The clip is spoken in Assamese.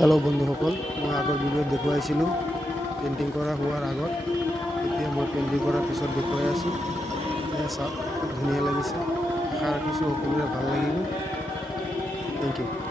হেল্ল' বন্ধুসকল, মই আগৰ ভিডিঅ'ত দেখুৱাইছিলোঁ পেইণ্টিং কৰা হোৱাৰ আগত। এতিয়া মই পেইণ্টিং কৰাৰ পিছত দেখুৱাই আছোঁ। এয়া চাওক, খুব ধুনীয়া লাগিছে। আশা ৰাখিছোঁ সকলোৰে ভাল লাগিব। Thank U.